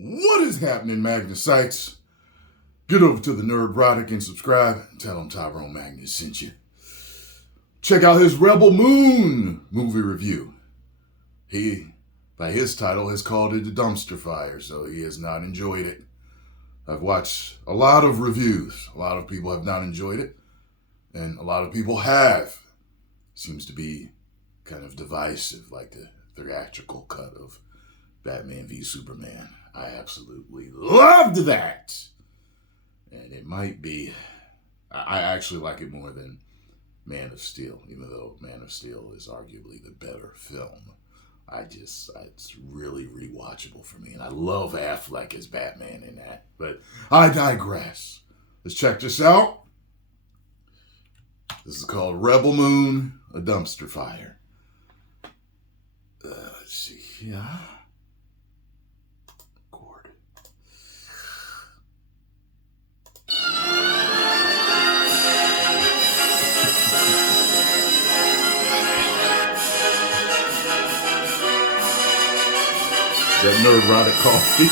What is happening, Magnus sites? Get over to the nerdrotic and subscribe. Tell him Tyrone Magnus sent you. Check out his Rebel Moon movie review. He, by his title, has called it a dumpster fire, so he has not enjoyed it. I've watched a lot of reviews. A lot of people have not enjoyed it, and a lot of people have. Seems to be kind of divisive, like the theatrical cut of Batman v Superman. I absolutely loved that. And it might be, I actually like it more than Man of Steel, even though Man of Steel is arguably the better film. It's really rewatchable for me. And I love Affleck as Batman in that. But I digress. Let's check this out. This is called Rebel Moon, a dumpster fire. Let's see here. Record. That nerdrotic coffee.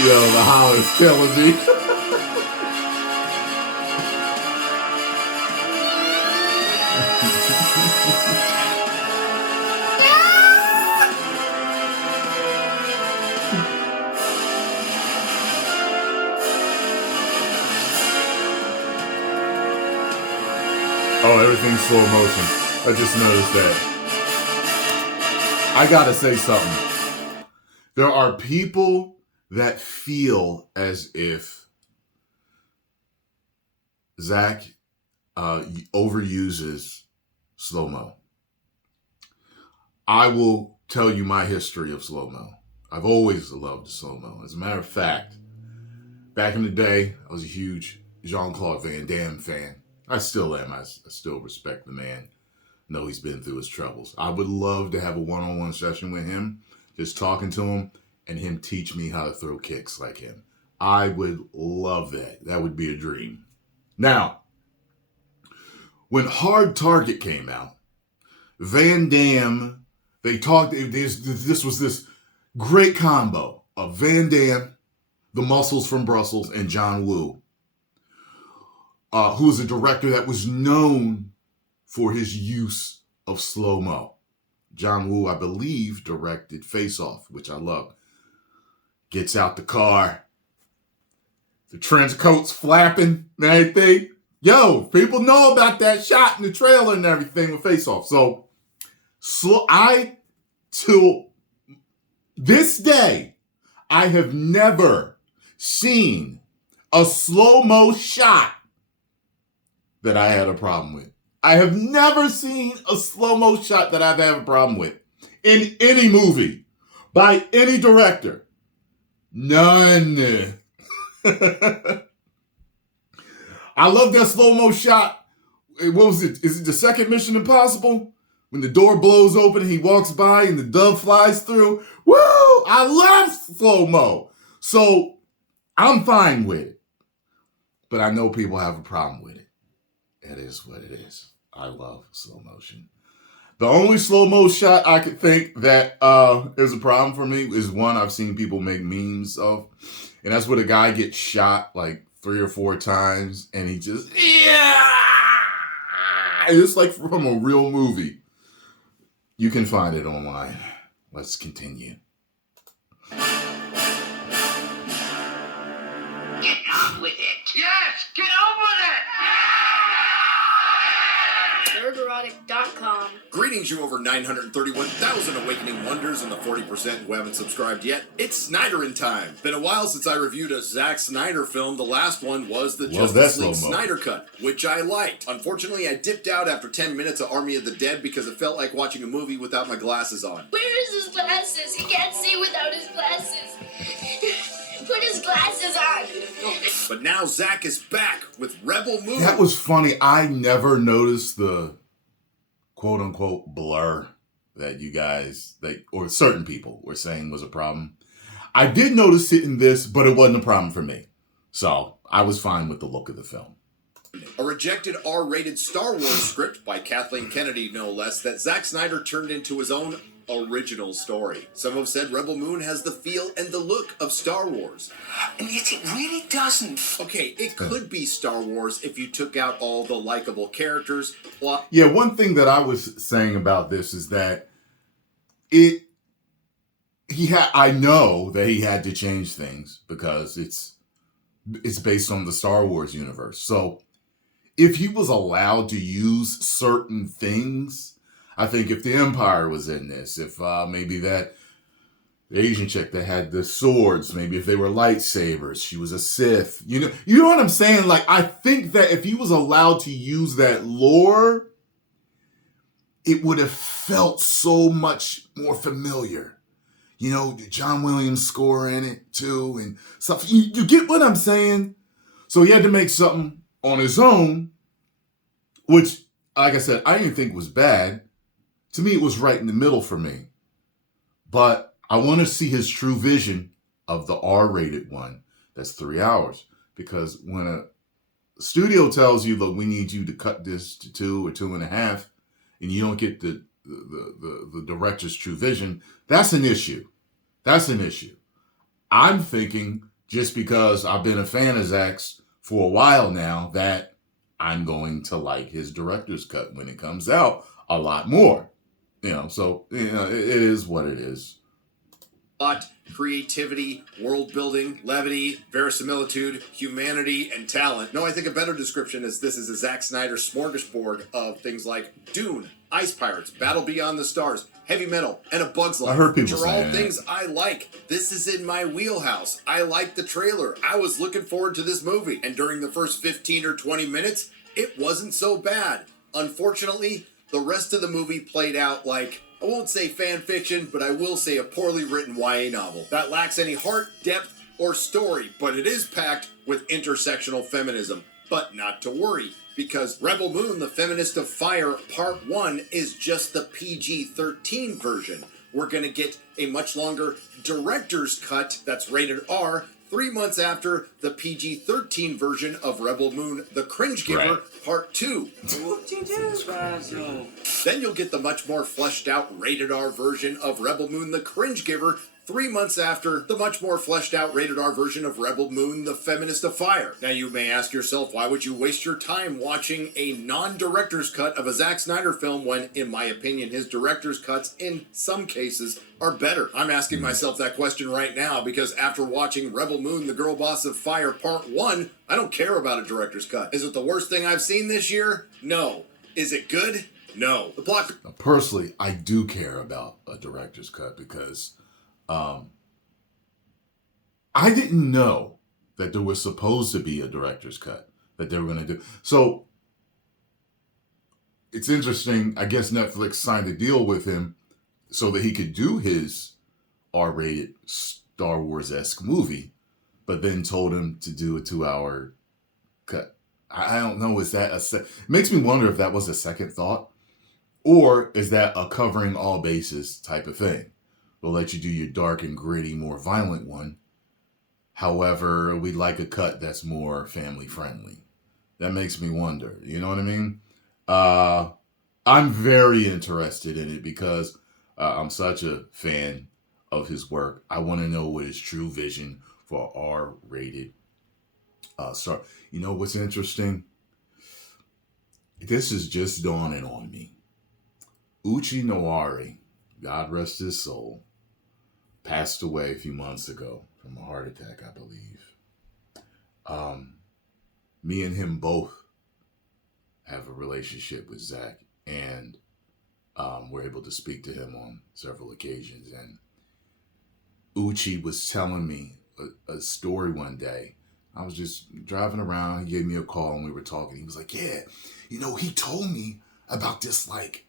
Yo, the Holland's killing me. Oh, everything's slow motion. I just noticed that. I gotta say something. There are people that feel as if Zach overuses slow-mo. I will tell you my history of slow-mo. I've always loved slow-mo. As a matter of fact, back in the day, I was a huge Jean-Claude Van Damme fan. I still am. I still respect the man. Know he's been through his troubles. I would love to have a one-on-one session with him, just talking to him, and him teach me how to throw kicks like him. I would love that. That would be a dream. Now, when Hard Target came out, Van Damme, this was this great combo of Van Damme, the Muscles from Brussels, and John Woo, who was a director that was known for his use of slow-mo. John Woo, I believe, directed Face Off, which I love. Gets out the car. The trench coat's flapping and everything. Yo, people know about that shot in the trailer and everything with Face Off. So, till this day, I have never seen a slow-mo shot that I had a problem with. I have never seen a slow-mo shot that I've had a problem with in any movie by any director. None. I love that slow-mo shot. What was it? Is it the second Mission Impossible? When the door blows open and he walks by and the dove flies through. Woo! I love slow-mo. So I'm fine with it. But I know people have a problem with it. It is what it is. I love slow motion. The only slow-mo shot I could think that is a problem for me is one I've seen people make memes of. And that's where the guy gets shot like 3 or 4 times and he just, yeah! It's like from a real movie. You can find it online. Let's continue. Get on with it. Yes, get on with it. nerdrotic.com. Greetings, you over 931,000 Awakening Wonders and the 40% who haven't subscribed yet. It's Snyder-in time. Been a while since I reviewed a Zack Snyder film. The last one was the Justice League Snyder Cut, which I liked. Unfortunately, I dipped out after 10 minutes of Army of the Dead because it felt like watching a movie without my glasses on. Where is his glasses? He can't see without his glasses. Put his glasses on. But now Zack is back with Rebel Moon. That was funny. I never noticed the quote-unquote blur that you guys, or certain people were saying was a problem. I did notice it in this, but it wasn't a problem for me. So I was fine with the look of the film. a rejected R-rated Star Wars script by Kathleen Kennedy, no less, that Zack Snyder turned into his own original story. Some have said Rebel Moon has the feel and the look of Star Wars. And yet it really doesn't. Okay, it could be Star Wars if you took out all the likable characters. Yeah, one thing that I was saying about this is that I know that he had to change things because it's based on the Star Wars universe. So if he was allowed to use certain things, I think if the Empire was in this, if maybe that Asian chick that had the swords, maybe if they were lightsabers, she was a Sith. You know what I'm saying? Like, I think that if he was allowed to use that lore, it would have felt so much more familiar. You know, John Williams' score in it too, and stuff. You get what I'm saying? So he had to make something on his own, which, like I said, I didn't think was bad. To me, it was right in the middle for me. But I want to see his true vision of the R-rated one that's 3 hours. Because when a studio tells you, look, we need you to cut this to 2 or 2.5, and you don't get the director's true vision, that's an issue. That's an issue. I'm thinking, just because I've been a fan of Zack's for a while now, that I'm going to like his director's cut when it comes out a lot more. So it is what it is. But creativity, world building, levity, verisimilitude, humanity, and talent. No, I think a better description is this is a Zack Snyder smorgasbord of things like Dune, Ice Pirates, Battle Beyond the Stars, Heavy Metal, and A Bug's Life. I heard people which are all saying things I like. This is in my wheelhouse. I like the trailer. I was looking forward to this movie. And during the first 15 or 20 minutes, it wasn't so bad. Unfortunately, the rest of the movie played out like, I won't say fan fiction, but I will say a poorly written YA novel that lacks any heart, depth, or story, but it is packed with intersectional feminism. But not to worry, because Rebel Moon, the Feminist of Fire, Part 1 is just the PG-13 version. We're going to get a much longer director's cut that's rated R 3 months after the PG-13 version of Rebel Moon, The Cringe Giver, Right. Part 2. Whoop-de-doo, Basil. Then you'll get the much more fleshed out rated R version of Rebel Moon, The Cringe Giver, 3 months after the much more fleshed out rated R version of Rebel Moon, The Feminist of Fire. Now you may ask yourself, why would you waste your time watching a non-director's cut of a Zack Snyder film when, in my opinion, his director's cuts, in some cases, are better? I'm asking myself that question right now because after watching Rebel Moon, The Girl Boss of Fire Part 1, I don't care about a director's cut. Is it the worst thing I've seen this year? No. Is it good? No. The plot... Personally, I do care about a director's cut because I didn't know that there was supposed to be a director's cut that they were going to do. So it's interesting. I guess Netflix signed a deal with him so that he could do his R-rated Star Wars-esque movie, but then told him to do a 2-hour cut. I don't know. Is that it makes me wonder if that was a second thought, or is that a covering all bases type of thing? We'll let you do your dark and gritty, more violent one. However, we'd like a cut that's more family friendly. That makes me wonder. You know what I mean? I'm very interested in it because I'm such a fan of his work. I want to know what his true vision for R-rated Star. You know what's interesting? This is just dawning on me. Uchi Nowari, God rest his soul, passed away a few months ago from a heart attack, I believe. Me and him both have a relationship with Zack, and we're able to speak to him on several occasions. And Uchi was telling me a story one day. I was just driving around. He gave me a call and we were talking. He was like, yeah, he told me about this like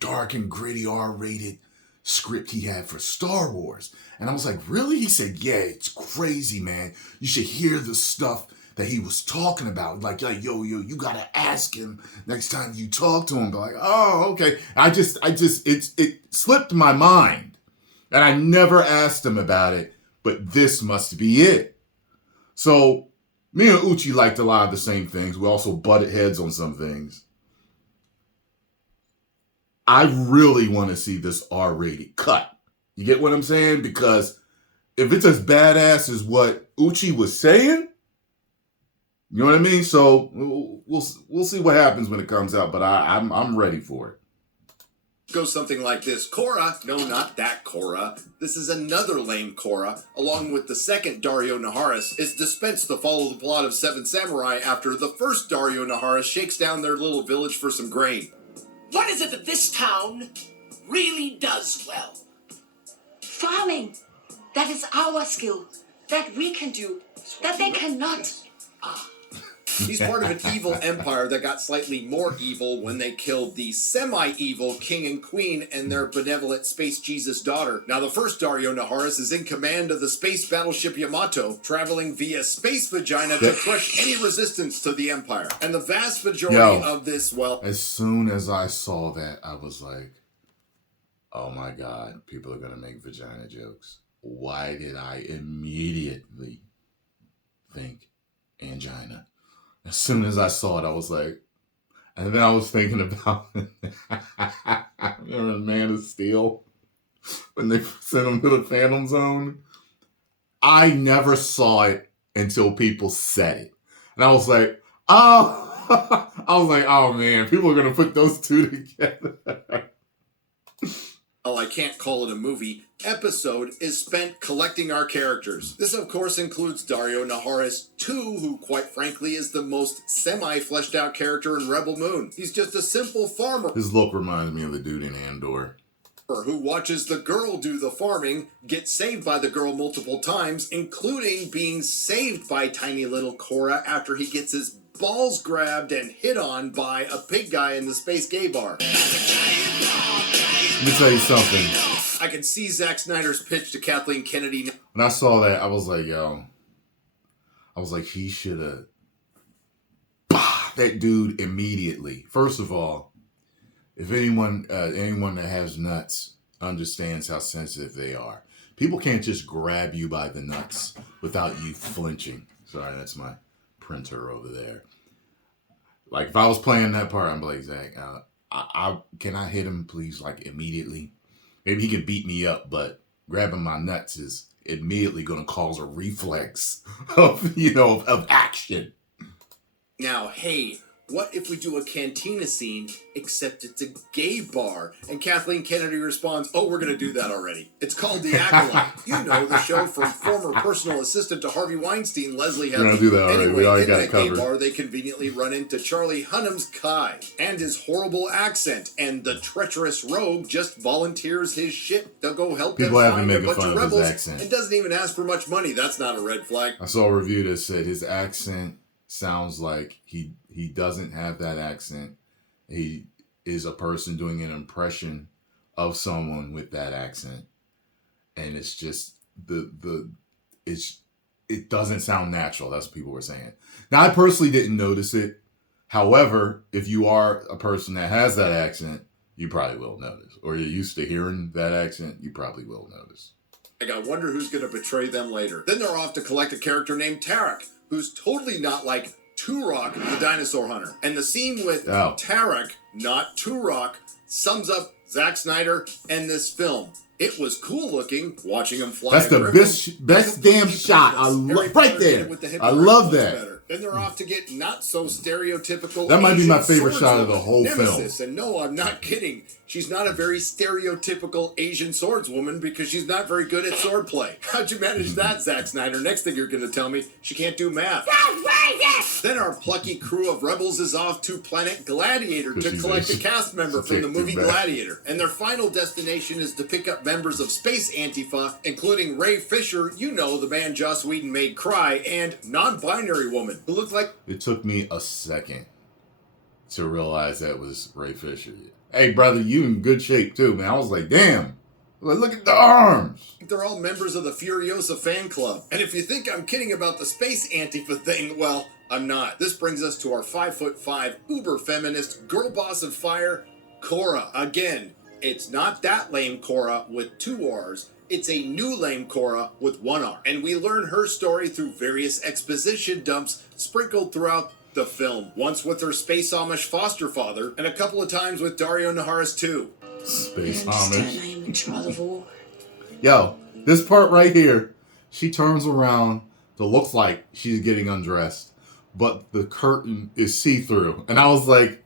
dark and gritty R-rated script he had for Star Wars. And I was like, really? He said, yeah, it's crazy, man. You should hear the stuff that he was talking about. Like, yo, you gotta ask him next time you talk to him. But like, oh, okay. It slipped my mind. And I never asked him about it, but this must be it. So Me and Uchi liked a lot of the same things. We also butted heads on some things. I really want to see this R-rated cut. You get what I'm saying? Because if it's as badass as what Uchi was saying, you know what I mean? So we'll see what happens when it comes out, but I'm ready for it. Goes something like this. Korra, no, not that Korra. This is another lame Korra, along with the second Dario Naharis, is dispensed to follow the plot of Seven Samurai after the first Dario Naharis shakes down their little village for some grain. What is it that this town really does well? Farming. That is our skill. That we can do. That they cannot. He's part of an evil empire that got slightly more evil when they killed the semi-evil king and queen and their benevolent space Jesus daughter. Now, the first Dario Naharis is in command of the space battleship Yamato, traveling via space vagina to crush any resistance to the empire. And the vast majority of this, well... As soon as I saw that, I was like, oh my God, people are going to make vagina jokes. Why did I immediately think angina? As soon as I saw it, I was like, and then I was thinking about remember Man of Steel when they sent him to the Phantom Zone? I never saw it until people said it. And I was like, oh man, people are going to put those two together. I can't call it a movie, episode is spent collecting our characters. This, of course, includes Dario Naharis 2, who, quite frankly, is the most semi-fleshed out character in Rebel Moon. He's just a simple farmer. His look reminds me of the dude in Andor. Who watches the girl do the farming, gets saved by the girl multiple times, including being saved by tiny little Korra after he gets his balls grabbed and hit on by a pig guy in the space gay bar. Let me tell you something. I can see Zack Snyder's pitch to Kathleen Kennedy. When I saw that, I was like, he should have that dude immediately. First of all, if anyone that has nuts understands how sensitive they are. People can't just grab you by the nuts without you flinching. Sorry, that's my printer over there. Like, if I was playing that part, I'm like, Zach, can I hit him, please, like, immediately? Maybe he can beat me up, but grabbing my nuts is immediately going to cause a reflex of action. Now, hey, what if we do a cantina scene, except it's a gay bar? And Kathleen Kennedy responds, oh, we're going to do that already. It's called The Acolyte. You know, the show from former personal assistant to Harvey Weinstein, Leslie Headley. We're going to do that already. Anyway, We already in got that it covered. gay bar, they conveniently run into Charlie Hunnam's Kai and his horrible accent. And the treacherous rogue just volunteers his shit to go help People them have been find a making bunch fun of of his rebels accent. and doesn't even ask for much money. That's not a red flag. I saw a review that said his accent sounds like he doesn't have that accent. He is a person doing an impression of someone with that accent, and it's just it doesn't sound natural. That's what people were saying. Now, I personally didn't notice it. However, if you are a person that has that accent, you probably will notice, or you're used to hearing that accent, you probably will notice. I wonder who's going to betray them later. Then they're off to collect a character named Tarek, who's totally not like Turok, the dinosaur hunter. And the scene with Tarek, not Turok, sums up Zack Snyder and this film. It was cool looking watching him fly. That's the best damn shot. Right there. I love that. Then they're off to get not so stereotypical. That might be my Asian favorite shot of the swordswoman, whole Nemesis. film. And no, I'm not kidding. She's not a very stereotypical Asian swordswoman because she's not very good at swordplay. How'd you manage that, Zack Snyder? Next thing you're going to tell me, she can't do math. Then our plucky crew of rebels is off to Planet Gladiator to collect a cast member from the movie Gladiator. And their final destination is to pick up members of Space Antifa, including Ray Fisher, you know, the man Joss Whedon made cry, and non-binary woman who looked like... It took me a second to realize that was Ray Fisher. Hey, brother, you in good shape, too, man. I was like, damn. Look at the arms. They're all members of the Furiosa fan club. And if you think I'm kidding about the Space Antifa thing, well, I'm not. This brings us to our 5'5" uber-feminist girl boss of fire, Korra. Again, it's not that lame Korra with 2 R's. it's a new lame Korra with one arm. And we learn her story through various exposition dumps sprinkled throughout the film. Once with her space Amish foster father, and a couple of times with Dario Naharis too. Space I understand Amish. I am a child of war. Yo, this part right here, she turns around to look like she's getting undressed, but the curtain is see-through. And I was like,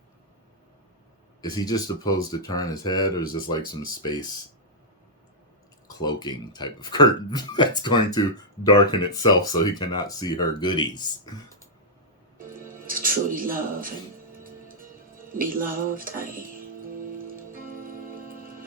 is he just supposed to turn his head, or is this like some space cloaking type of curtain that's going to darken itself so he cannot see her goodies? To truly love and be loved, I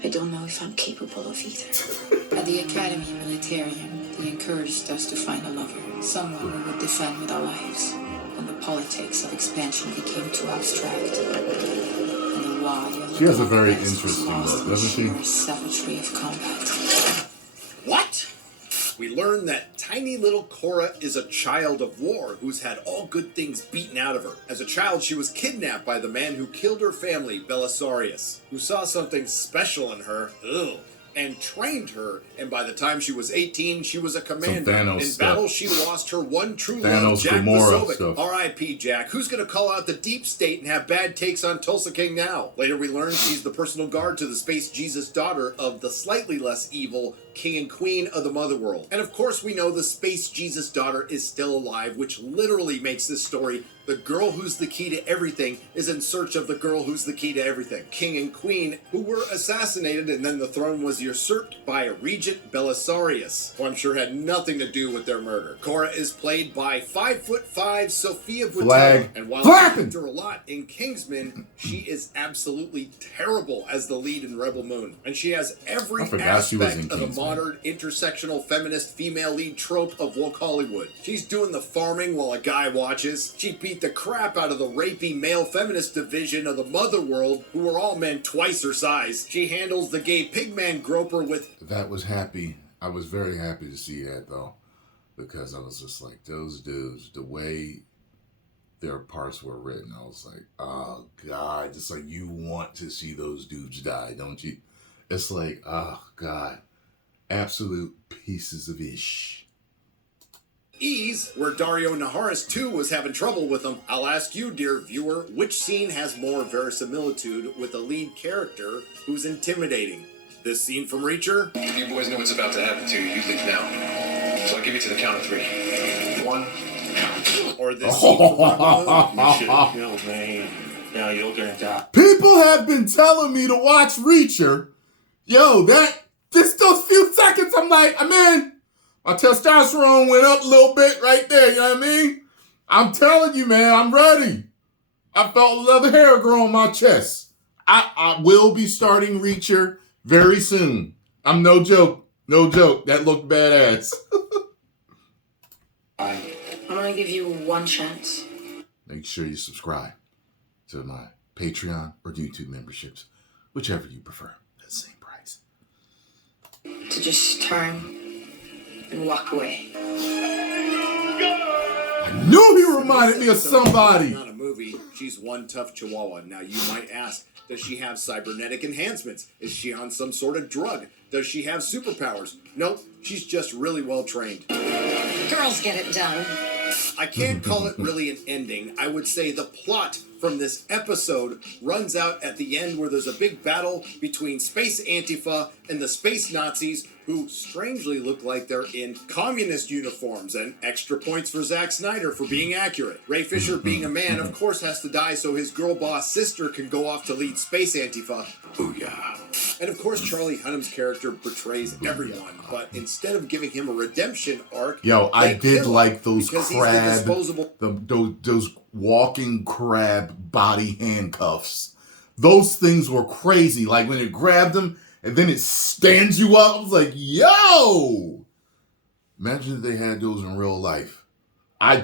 don't know if I'm capable of either. At the Academy Militarium, they encouraged us to find a lover, someone we would defend with our lives. And the politics of expansion became too abstract. And the why of She has a the very context was interesting lost look, in doesn't she? sheer savagery of combat. What? We learn that tiny little Korra is a child of war who's had all good things beaten out of her. As a child, she was kidnapped by the man who killed her family, Belisarius, who saw something special in her, and trained her. And by the time she was 18, she was a commander. Thanos In stuff. battle, she lost her one true Thanos love, Jack Gamora Vazovic. stuff. R.I.P. Jack. Who's going to call out the deep state and have bad takes on Tulsa King now? Later, we learn she's the personal guard to the Space Jesus daughter of the slightly less evil King and Queen of the Motherworld. And of course, we know the Space Jesus daughter is still alive, which literally makes this story the girl who's the key to everything is in search of the girl who's the key to everything. King and Queen, who were assassinated, and then the throne was usurped by Regent Belisarius, who I'm sure had nothing to do with their murder. Korra is played by 5'5" Sophia Boutella, Flag. and while Flapping. I liked her a lot in Kingsman, she is absolutely terrible as the lead in Rebel Moon. And she has every I forgot she was in aspect of a Kingsman. modern intersectional feminist female lead trope of woke Hollywood. She's doing the farming while a guy watches. She beat the crap out of the rapey male feminist division of the mother world, who were all men twice her size. She handles the gay pigman groper with... That was happy. I was very happy to see that, though, because I was just like, those dudes, the way their parts were written, I was like, oh, God, it's like you want to see those dudes die, don't you? It's like, oh, God, absolute pieces of ish. ease, where Dario Naharis too was having trouble with them. I'll ask you, dear viewer, which scene has more verisimilitude with a lead character who's intimidating? This scene from Reacher? You boys know what's about to happen to you. You leave now. So I'll give you to the count of 3. 1. Or this scene from Rebel Moon? You should have killed me. Now you're gonna die. People have been telling me to watch Reacher. Yo, just those few seconds, I'm like, I'm in. My testosterone went up a little bit right there, you know what I mean? I'm telling you, man, I'm ready. I felt another hair grow on my chest. I will be starting Reacher very soon. I'm no joke. No joke. That looked badass. I'm gonna give you one chance. Make sure you subscribe to my Patreon or YouTube memberships, whichever you prefer. At the same price. To just turn and walk away. I knew he reminded me of somebody. Not a movie. She's one tough chihuahua. Now you might ask, does she have cybernetic enhancements? Is she on some sort of drug? Does she have superpowers? Nope, she's just really well trained. Girls get it done. I can't call it really an ending. I would say the plot from this episode runs out at the end, where there's a big battle between Space Antifa and the Space Nazis, who strangely look like they're in communist uniforms, and extra points for Zack Snyder for being accurate. Ray Fisher, being a man, of course has to die so his girl boss sister can go off to lead Space Antifa. Booyah. And of course, Charlie Hunnam's character betrays everyone, but instead of giving him a redemption arc, Yo, I they did kill like him those because he's the crab, disposable. those walking crab body handcuffs. Those things were crazy. Like when it grabbed them and then it stands you up. I was like, yo! Imagine if they had those in real life. I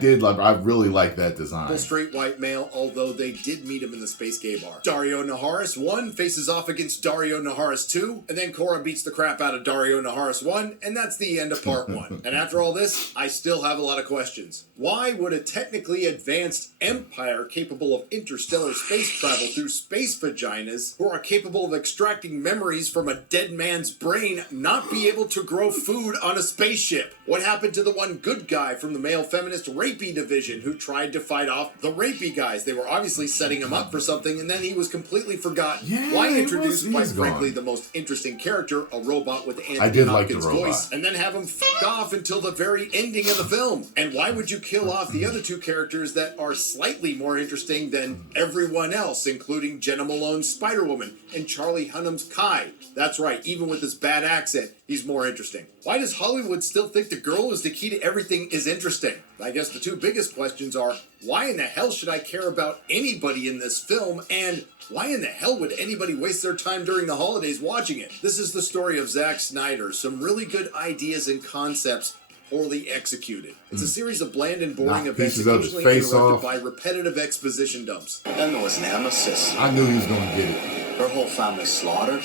really like that design. The straight white male, although they did meet him in the space gay bar. Dario Naharis 1 faces off against Dario Naharis 2, and then Korra beats the crap out of Dario Naharis 1, and that's the end of part 1. And after all this, I still have a lot of questions. Why would a technically advanced empire capable of interstellar space travel through space vaginas, who are capable of extracting memories from a dead man's brain, not be able to grow food on a spaceship? What happened to the one good guy from the male feminist rapey division who tried to fight off the rapey guys? They were obviously setting him up for something, and then he was completely forgotten. Yeah, why introduce, quite gone. frankly, the most interesting character, a robot with I Anthony did like the Hopkins' robot. voice, and then have him f*** off until the very ending of the film? And why would you kill off the other two characters that are slightly more interesting than everyone else, including Jenna Malone's Spider-Woman and Charlie Hunnam's Kai? That's right, even with his bad accent, he's more interesting. Why does Hollywood still think the girl is the key to everything is interesting? I guess the two biggest questions are, why in the hell should I care about anybody in this film, and why in the hell would anybody waste their time during the holidays watching it? This is the story of Zack Snyder. Some really good ideas and concepts poorly executed. It's a series of bland and boring events occasionally interrupted by repetitive exposition dumps. And there was Nemesis. I knew he was going to get it. Her whole family slaughtered.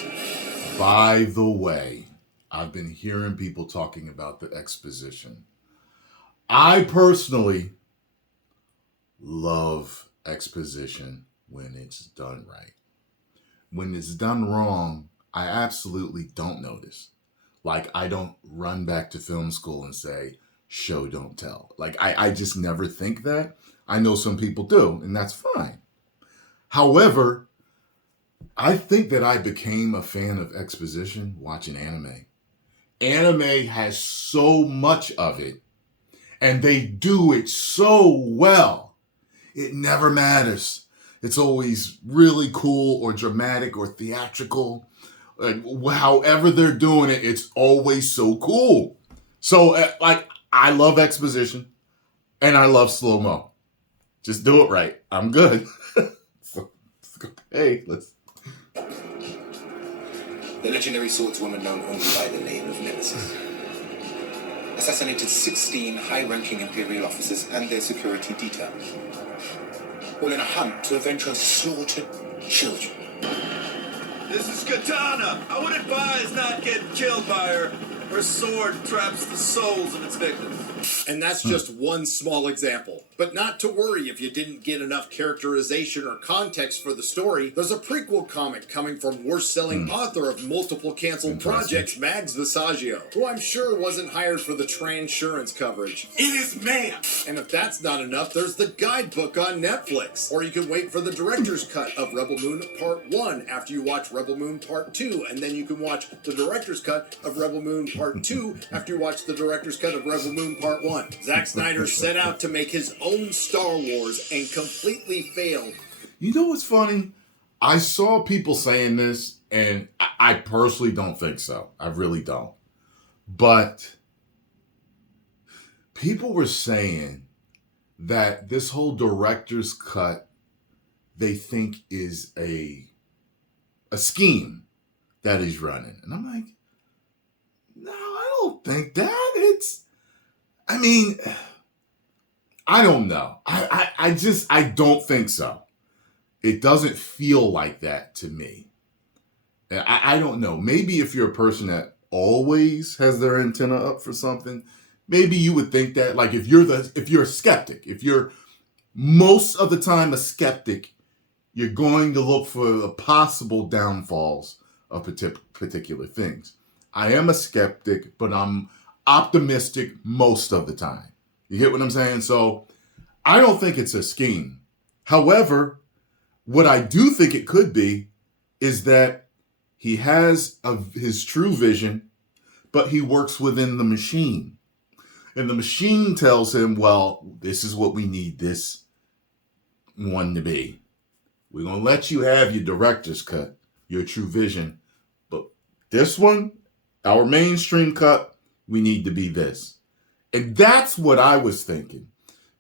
By the way, I've been hearing people talking about the exposition. I personally love exposition when it's done right. When it's done wrong, I absolutely don't notice. Like, I don't run back to film school and say, show, don't tell. Like, I just never think that. I know some people do, and that's fine. However, I think that I became a fan of exposition watching anime. Anime has so much of it, and they do it so well. It never matters. It's always really cool or dramatic or theatrical. However they're doing it, it's always so cool. So, I love exposition, and I love slow-mo. Just do it right. I'm good. Hey, let's... The legendary swordswoman known only by the name of Nemesis assassinated 16 high-ranking Imperial officers and their security detail, all in a hunt to avenge her slaughtered children. This is Katana. I would advise not getting killed by her. Her sword traps the souls of its victims. And that's just one small example. But not to worry if you didn't get enough characterization or context for the story. There's a prequel comic coming from worst-selling author of multiple canceled projects, Mags Visaggio, who I'm sure wasn't hired for the transurance coverage. It is man. And if that's not enough, there's the guidebook on Netflix. Or you can wait for the director's cut of Rebel Moon Part 1 after you watch Rebel Moon Part 2. And then you can watch the director's cut of Rebel Moon Part 2 after you watch the director's cut of Rebel Moon Part 1. Zack Snyder set out to make his own Star Wars and completely failed. You know what's funny? I saw people saying this, and I personally don't think so. I really don't. But people were saying that this whole director's cut, they think is a scheme that he's running. And I'm like, no, I don't think that. I don't know. I don't think so. It doesn't feel like that to me. I don't know. Maybe if you're a person that always has their antenna up for something, maybe you would think that, like, if you're a skeptic, if you're most of the time a skeptic, you're going to look for the possible downfalls of particular things. I am a skeptic, but I'm optimistic most of the time. You get what I'm saying? So I don't think it's a scheme. However, what I do think it could be is that he has his true vision, but he works within the machine. And the machine tells him, well, this is what we need this one to be. We're going to let you have your director's cut, your true vision. But this one, our mainstream cut, we need to be this. And that's what I was thinking.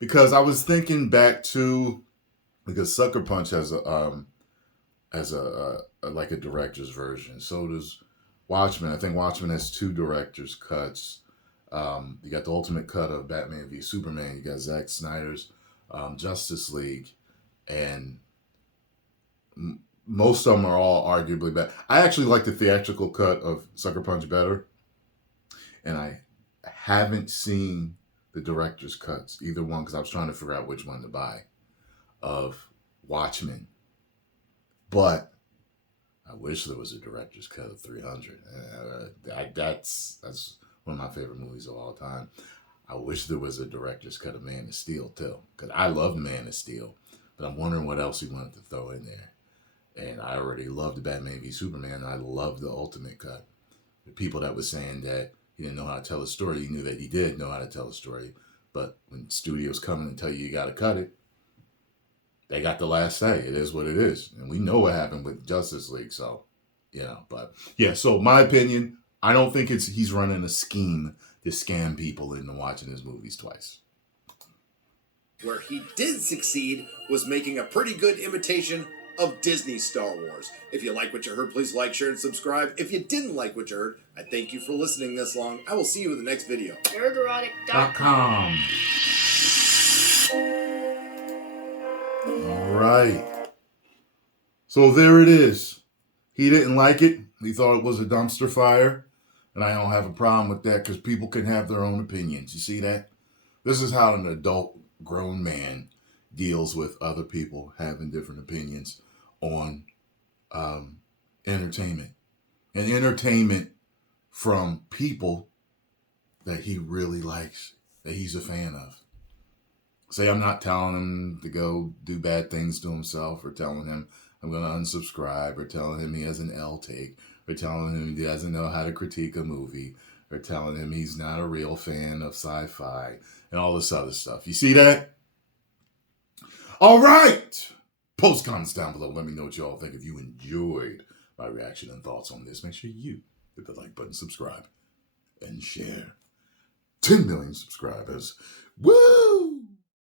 Because I was thinking back to, because Sucker Punch has a director's version. So does Watchmen. I think Watchmen has 2 director's cuts. You got the ultimate cut of Batman v Superman. You got Zack Snyder's Justice League, and most of them are all arguably bad. I actually like the theatrical cut of Sucker Punch better, and I haven't seen the director's cuts, either one, because I was trying to figure out which one to buy, of Watchmen. But I wish there was a director's cut of 300. That's one of my favorite movies of all time. I wish there was a director's cut of Man of Steel, too, because I love Man of Steel, but I'm wondering what else he wanted to throw in there. And I already loved Batman v Superman. I loved the ultimate cut. The people that were saying that he didn't know how to tell a story, you knew that he did know how to tell a story. But when studios come in and tell you got to cut it, they got the last say. It is what it is. And we know what happened with Justice League. So, but yeah, so my opinion, I don't think he's running a scheme to scam people into watching his movies twice. Where he did succeed was making a pretty good imitation of Disney Star Wars. If you like what you heard, please like, share, and subscribe. If you didn't like what you heard, I thank you for listening this long. I will see you in the next video. nerdrotic.com. All right. So there it is. He didn't like it. He thought it was a dumpster fire. And I don't have a problem with that because people can have their own opinions. You see that? This is how an adult grown man deals with other people having different opinions on entertainment. And entertainment from people that he really likes, that he's a fan of. Say, I'm not telling him to go do bad things to himself, or telling him I'm going to unsubscribe, or telling him he has an L take, or telling him he doesn't know how to critique a movie, or telling him he's not a real fan of sci-fi, and all this other stuff. You see that? All right. Post comments down below. Let me know what you all think. If you enjoyed my reaction and thoughts on this, make sure you hit the like button, subscribe, and share. 10 million subscribers. Woo!